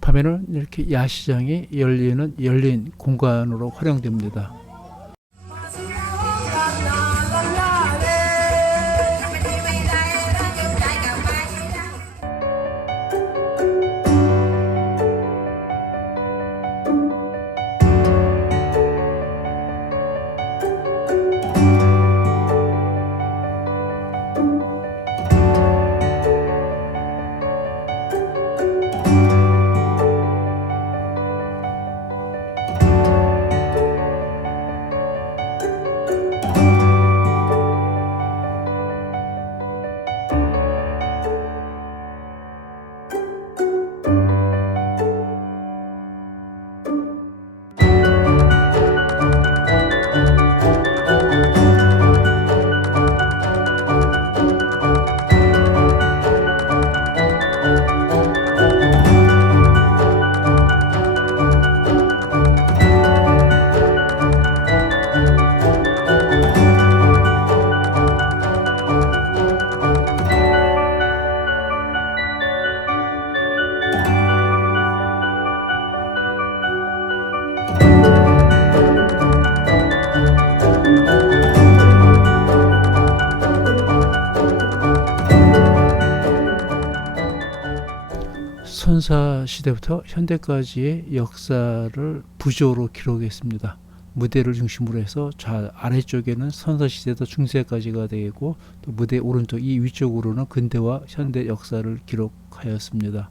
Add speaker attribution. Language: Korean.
Speaker 1: 밤에는 이렇게 야시장이 열리는 열린 공간으로 활용됩니다. 선사 시대부터 현대까지의 역사를 부조로 기록했습니다. 무대를 중심으로 해서 좌 아래쪽에는 선사 시대부터 중세까지가 되고 또 무대 오른쪽 이 위쪽으로는 근대와 현대 역사를 기록하였습니다.